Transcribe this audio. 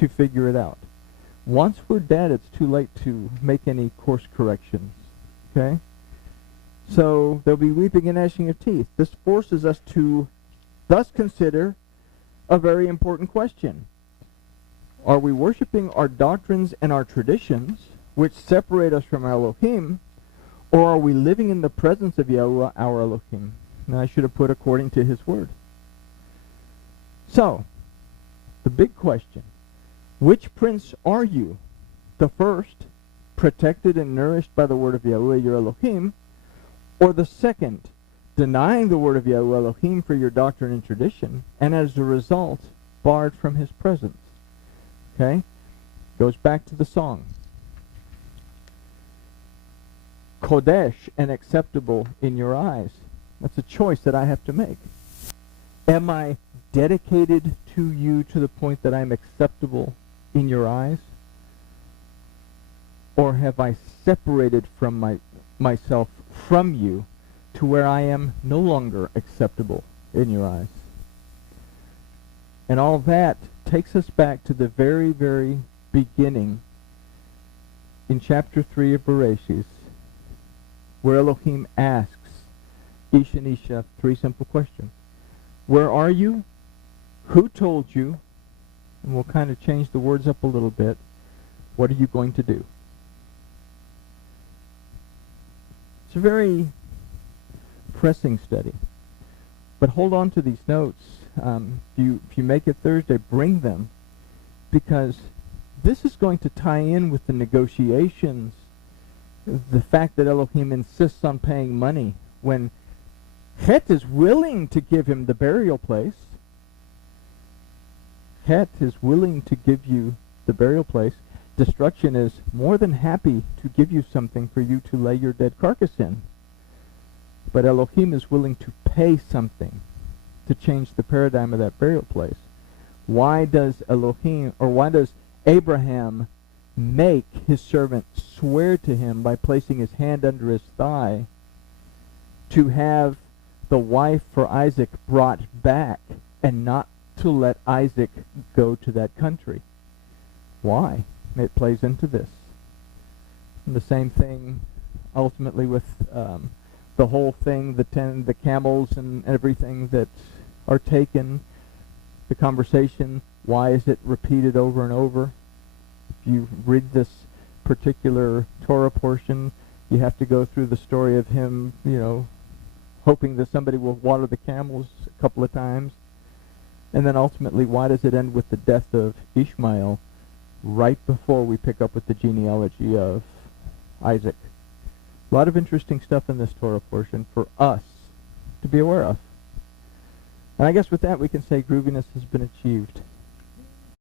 to figure it out. Once we're dead, it's too late to make any course corrections. Okay? So there'll be weeping and gnashing of teeth. This forces us to thus consider a very important question. Are we worshiping our doctrines and our traditions, which separate us from Elohim, or are we living in the presence of Yahuwah, our Elohim? And I should have put according to his word. So, the big question, which prince are you? The first, protected and nourished by the word of Yahuwah, your Elohim, or the second, denying the word of Yahuwah Elohim for your doctrine and tradition, and as a result, barred from his presence? Okay? Goes back to the song. Kodesh and acceptable in your eyes. That's a choice that I have to make. Am I dedicated to you to the point that I'm acceptable in your eyes? Or have I separated from myself from you to where I am no longer acceptable in your eyes? And all that takes us back to the very, very beginning in chapter 3 of Bereshis, where Elohim asks Ish and Isha 3 simple questions. Where are you? Who told you? And we'll kind of change the words up a little bit. What are you going to do? It's a very pressing study. But hold on to these notes. If you make it Thursday, bring them, because this is going to tie in with the negotiations. The fact that Elohim insists on paying money when Het is willing to give him the burial place. Het is willing to give you the burial place. Destruction is more than happy to give you something for you to lay your dead carcass in. But Elohim is willing to pay something to change the paradigm of that burial place. Why does Abraham make his servant swear to him by placing his hand under his thigh to have the wife for Isaac brought back and not to let Isaac go to that country? Why? It plays into this. And the same thing ultimately with the whole thing, the camels and everything that are taken, the conversation, why is it repeated over and over? If you read this particular Torah portion, you have to go through the story of him, hoping that somebody will water the camels a couple of times. And then ultimately, why does it end with the death of Ishmael right before we pick up with the genealogy of Isaac? A lot of interesting stuff in this Torah portion for us to be aware of. And I guess with that we can say grooviness has been achieved.